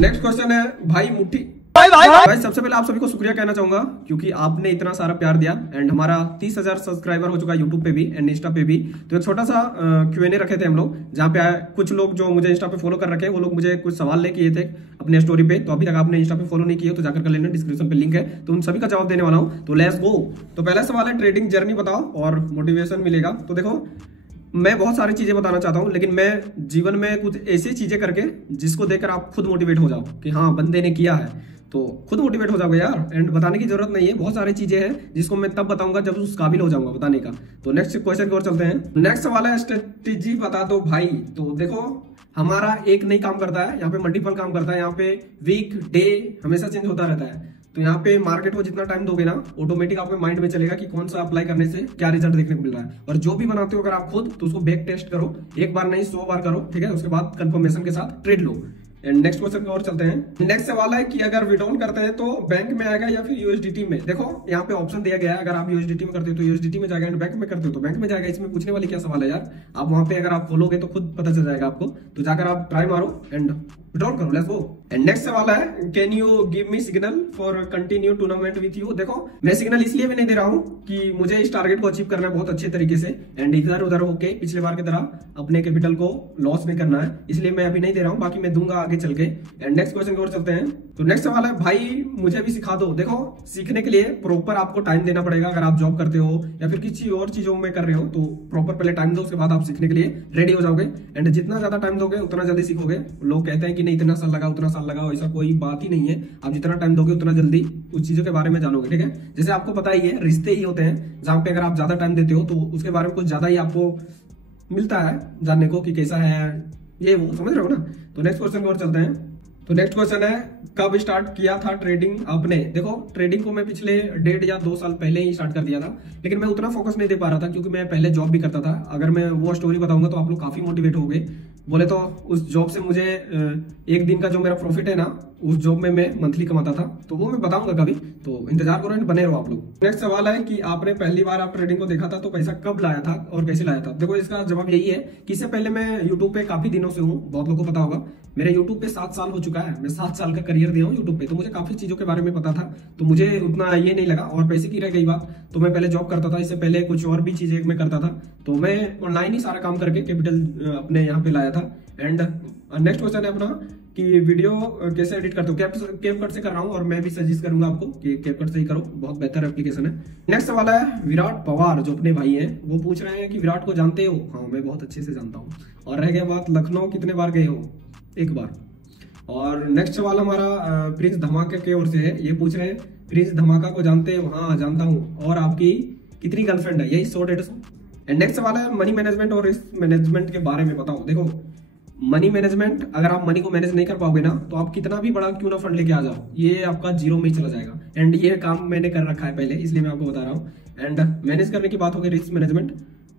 Next question है भाई मुट्ठी भाई सबसे पहले आप सभी को शुक्रिया कहना चाहूंगा क्योंकि आपने इतना सारा प्यार दिया एंड हमारा 30,000 सब्सक्राइबर हो चुका है यूट्यूब पे भी एंड इंस्टा पे भी। तो एक छोटा सा Q&A रखे थे हम लोग, जहाँ पे कुछ लोग जो मुझे इंस्टा पे फॉलो कर रखे हैं वो लोग मुझे कुछ सवाल ले किए थे अपने स्टोरी पे। तो अभी तक आपने इंस्टा पे फॉलो नहीं किए तो जाकर कर लेना, डिस्क्रिप्शन पे लिंक है, तो उन सभी का जवाब देने वाला हूँ। तो लेट्स गो। तो पहला सवाल है ट्रेडिंग जर्नी बताओ और मोटिवेशन मिलेगा। तो देखो मैं बहुत सारी चीजें बताना चाहता हूं, लेकिन मैं जीवन में कुछ ऐसी चीजें करके जिसको देखकर आप खुद मोटिवेट हो जाओ कि हाँ बंदे ने किया है, तो खुद मोटिवेट हो जाओगे यार। एंड बताने की जरूरत नहीं है, बहुत सारी चीजें हैं जिसको मैं तब बताऊंगा जब उस काबिल हो जाऊंगा बताने का। तो नेक्स्ट क्वेश्चन की ओर चलते हैं। नेक्स्ट सवाल है स्ट्रेटेजी बता दो भाई। तो देखो हमारा एक नहीं काम करता है, यहाँ पे मल्टीपल काम करता है। यहाँ पे वीक डे हमेशा चेंज होता रहता है। तो यहाँ पे मार्केट को जितना टाइम दोगे ना ऑटोमेटिक आपके माइंड में चलेगा कि कौन सा अप्लाई करने से क्या रिजल्ट देखने को मिल रहा है। और जो भी बनाते हो अगर आप खुद, तो उसको बैक टेस्ट करो, एक बार नहीं 100 बार करो, ठीक है। उसके बाद कंफर्मेशन के साथ trade low. And next question की ओर चलते हैं। नेक्स्ट सवाल है कि अगर विड्रॉल करते हैं तो बैंक में आएगा या फिर यूएसडीटी में। देखो यहाँ पे ऑप्शन दिया गया है, अगर आप यूएसडीटी में करते हो तो यूएसडीटी में जाएगा, एंड बैंक में करते हो तो बैंक में जाएगा। इसमें पूछने वाली क्या सवाल है यार, आप वहां पे अगर आप खोलोगे तो खुद पता चल जाएगा आपको। तो जाकर आप ट्राई मारो एंड विड्रॉल करो, लेट्स गो। एंड नेक्स्ट सवाल है can you give me signal for continue tournament with you. देखो मैं सिग्नल इसलिए भी नहीं दे रहा हूँ कि मुझे इस टारगेट को अचीव करना है बहुत अच्छे तरीके से एंड इधर उधर होके पिछले बार की तरह अपने कैपिटल को लॉस नहीं करना है, इसलिए मैं अभी नहीं दे रहा हूँ, बाकी मैं दूंगा आगे चल के। एंड नेक्स्ट क्वेश्चन की ओर चलते हैं। तो नेक्स्ट सवाल है भाई मुझे भी सिखा दो। देखो सीखने के लिए प्रॉपर आपको टाइम देना पड़ेगा। अगर आप जॉब करते हो या फिर किसी और चीजों में कर रहे हो तो प्रॉपर पहले टाइम दो, उसके बाद आप सीखने के लिए रेडी हो जाओगे। एंड जितना ज्यादा टाइम दोगे उतना जल्दी सीखोगे। लोग कहते हैं कि नहीं इतना साल लगा उतना साल लगा, ऐसा कोई बात ही नहीं है। आप जितना टाइम दोगे उतना जल्दी उस चीजों के बारे में जानोगे, ठीक है। जैसे आपको पता ही है रिश्ते ही होते हैं जहां पे अगर आप ज्यादा टाइम देते हो तो उसके बारे में कुछ ज्यादा ही आपको मिलता है जानने को कि कैसा है ये वो, समझ रहे हो ना। तो नेक्स्ट क्वेश्चन की ओर चलते हैं। तो नेक्स्ट क्वेश्चन है कब स्टार्ट किया था ट्रेडिंग आपने। देखो ट्रेडिंग को मैं पिछले 1.5 या 2 साल पहले ही स्टार्ट कर दिया था, लेकिन मैं उतना फोकस नहीं दे पा रहा था क्योंकि मैं पहले जॉब भी करता था। अगर मैं वो स्टोरी बताऊंगा तो आप लोग काफी मोटिवेट हो गए। बोले तो उस जॉब से मुझे एक दिन का जो मेरा प्रॉफिट है ना उस जॉब में मैं मंथली कमाता था, तो वो मैं बताऊंगा कभी, तो इंतजार करो, बने रहो आप लोग। नेक्स्ट सवाल है कि आपने पहली बार आप ट्रेडिंग को देखा था तो पैसा कब लाया था और कैसे लाया था। देखो इसका जवाब यही है कि इससे पहले मैं यूट्यूब पे काफी दिनों से हूँ, बहुत लोगों को पता होगा मेरे यूट्यूब पे 7 साल हो चुका है। मैं 7 साल का करियर दिया हूँ यूट्यूब पे, तो मुझे काफी चीजों के बारे में पता था, तो मुझे उतना ये नहीं लगा। और पैसे की रह गई बात, तो मैं पहले जॉब करता था, इससे पहले कुछ और भी चीजें मैं करता था, तो मैं ऑनलाइन ही सारा काम करके कैपिटल अपने यहाँ पे लाया था। एंड नेक्स्ट क्वेश्चन है अपना कि वीडियो कैसे एडिट करते हो। कैपकट से कर रहा हूँ और मैं भी सजेस्ट करूंगा आपको कि कैपकट से ही करो, बहुत बेहतर एप्लीकेशन है। नेक्स्ट सवाल है विराट पवार जो अपने भाई हैं, वो पूछ रहे हैं कि विराट को जानते हो। हाँ मैं बहुत अच्छे से जानता हूँ। और रह गया बात लखनऊ कितने बार गए हो, 1 बार। और नेक्स्ट सवाल हमारा प्रिंस धमाका की ओर से है, ये पूछ रहे हैं प्रिंस धमाका को जानते हो। हाँ जानता हूँ। और आपकी कितनी गर्लफ्रेंड है, यही 100-150। एंड नेक्स्ट सवाल है मनी मैनेजमेंट और रिस्क मैनेजमेंट के बारे में बताओ। देखो मनी मैनेजमेंट, अगर आप मनी को मैनेज नहीं कर पाओगे ना तो आप कितना भी बड़ा क्यों ना फंड लेके आ जाओ, ये आपका जीरो में ही चला जाएगा। एंड ये काम मैंने कर रखा है पहले, इसलिए मैं आपको बता रहा हूँ। एंड मैनेज करने की बात होगी रिस्क मैनेजमेंट,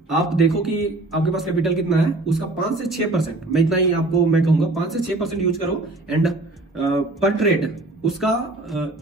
आप देखो कि आपके पास कैपिटल कितना है, उसका 5 से 6%, मैं इतना ही आपको मैं कहूंगा 5 से 6% यूज करो। एंड पर ट्रेड उसका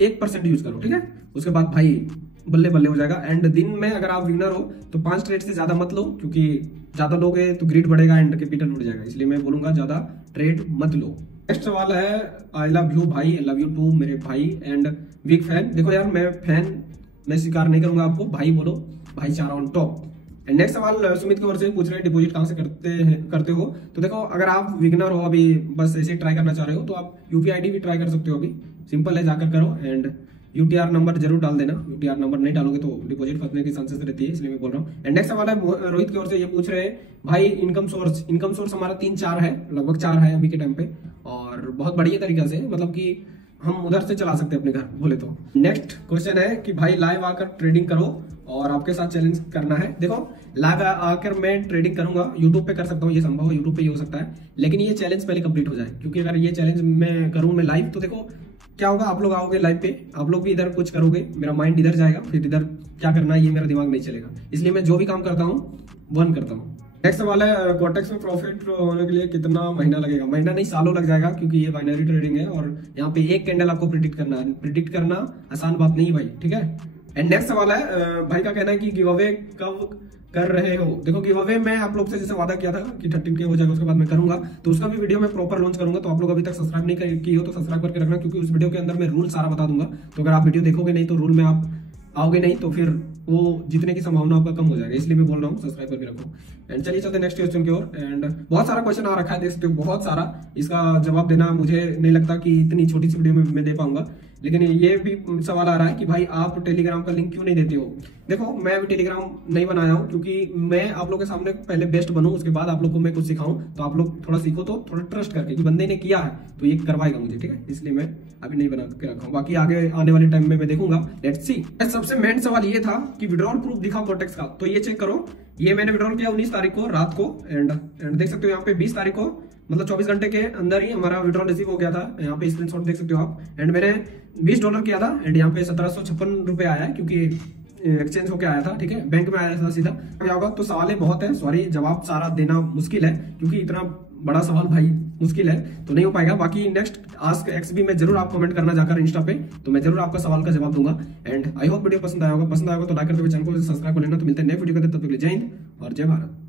1% यूज करो, ठीक है। उसके बाद भाई बल्ले बल्ले हो जाएगा। एंड दिन में अगर आप विनर हो तो 5 ट्रेड से ज्यादा मत लो, क्योंकि ज्यादा लोगे तो ग्रीड बढ़ेगा एंड कैपिटल उड़ जाएगा, इसलिए मैं बोलूंगा ज्यादा ट्रेड मत लो। नेक्स्ट सवाल है आई लव यू भाई, आई लव यू टू मेरे भाई एंड बिग फैन। देखो यार मैं स्वीकार नहीं करूंगा आपको, भाई बोलो, भाईचारा ऑन टॉप। एंड नेक्स्ट सवाल सुमित की ओर से पूछ रहे हैं डिपॉजिट कहां से करते हो। तो देखो अगर आप बिगिनर हो, अभी बस ऐसे ट्राई करना चाह रहे हो, तो आप यूपीआईडी भी ट्राई कर सकते हो, अभी सिंपल है, जाकर करो। एंड यूटीआर नंबर जरूर डाल देना, यूटीआर नंबर नहीं डालोगे तो डिपॉजिट फंसने की चांसेस रहती है, इसलिए मैं बोल रहा हूँ। एंड नेक्स्ट सवाल है रोहित की ओर से, ये पूछ रहे हैं भाई इनकम सोर्स हमारा 3-4 है, लगभग 4 है अभी के टाइम पे, और बहुत बढ़िया तरीका से, मतलब कि हम उधर से चला सकते हैं अपने घर बोले तो। नेक्स्ट क्वेश्चन है कि भाई लाइव आकर ट्रेडिंग करो और आपके साथ चैलेंज करना है। देखो लाइव आकर मैं ट्रेडिंग करूंगा, यूट्यूब पे कर सकता हूँ, ये संभव है, यूट्यूब पे ही हो सकता है, लेकिन ये चैलेंज पहले कंप्लीट हो जाए, क्योंकि अगर ये चैलेंज मैं करूँ मैं लाइव, तो देखो क्या होगा, आप लोग आओगे लाइव पे, आप लोग भी इधर कुछ करोगे, मेरा माइंड इधर जाएगा, फिर इधर क्या करना है ये मेरा दिमाग नहीं चलेगा, इसलिए मैं जो भी काम करता हूँ वन करता हूँ। नेक्स्ट सवाल है कोटेक्स में प्रॉफिट होने के लिए कितना महीना लगेगा। महीना नहीं सालों लग जाएगा, क्योंकि ये बाइनरी ट्रेडिंग है और यहाँ पे एक कैंडल आपको प्रिडिक्ट करना है। प्रिडिक्ट करना आसान बात नहीं है भाई, ठीक है। एंड नेक्स्ट सवाल है भाई का कहना है कि गिव अवे कब कर रहे हो। देखो गिव अवे मैं आप लोग से जैसे वादा किया था कि 13K हो जाएगा उसके बाद मैं करूंगा, तो उसका भी वीडियो मैं प्रॉपर लॉन्च करूंगा। तो आप लोग अभी तक सब्सक्राइब नहीं किए हो तो सब्सक्राइब करके रखना, क्योंकि उस वीडियो के अंदर मैं रूल सारा बता दूंगा। तो अगर आप वीडियो देखोगे नहीं तो रूल में आप आओगे नहीं, तो फिर वो जीतने की संभावना आपका कम हो जाएगा, इसलिए मैं बोल रहा हूँ सब्सक्राइब करके रखो। एंड चलिए चलते नेक्स्ट क्वेश्चन की ओर। एंड बहुत सारा क्वेश्चन आ रखा है, देख सकते हो बहुत सारा। इसका जवाब देना मुझे नहीं लगता कि इतनी छोटी सी वीडियो में मैं दे पाऊंगा, लेकिन ये भी सवाल आ रहा है कि भाई आप टेलीग्राम का लिंक क्यों नहीं देते हो। देखो मैं अभी टेलीग्राम नहीं बनाया हूँ, क्योंकि मैं आप लोग के सामने पहले बेस्ट बनूं, उसके बाद आप लोग को मैं कुछ सिखाऊं। तो आप लोग थोड़ा सीखो, तो थोड़ा ट्रस्ट करके कि बंदे ने किया है तो ये करवाएगा मुझे, ठीक है, इसलिए मैं अभी नहीं बना के रखा हूं। बाकी आगे आने वाले टाइम में मैं देखूंगा, लेट्स सी। सबसे मेन सवाल ये था कि विड्रॉल प्रूफ दिखाओ कोटेक्स का, तो ये चेक करो। ये मैंने विड्रॉल किया 19 तारीख को रात को, एंड देख सकते हो यहाँ पे 20 तारीख को, मतलब 24 घंटे के अंदर ही हमारा विड्रॉल रिसीव हो गया था। यहाँ पे स्क्रीनशॉट देख सकते हो आप। एंड मैंने $20 किया था, एंड यहाँ पे 1756 रुपए आया है, क्योंकि एक्सचेंज होके आया था, ठीक है, बैंक में आया था सीधा। क्या होगा, तो सवाल बहुत है, सॉरी जवाब सारा देना मुश्किल है, क्योंकि इतना बड़ा सवाल भाई मुश्किल है, तो नहीं हो पाएगा। बाकी नेक्स्ट आस्क एक्सबी में जरूर आप कमेंट करना जाकर इंस्टा पे, तो मैं जरूर आपका सवाल का जवाब दूंगा। एंड आई होप वीडियो पसंद आया होगा तो लाइक करते हुए चैनल को सब्सक्राइब कर लेना। तो मिलते हैं नए वीडियो के, तब तक के लिए जय हिंद और जय भारत।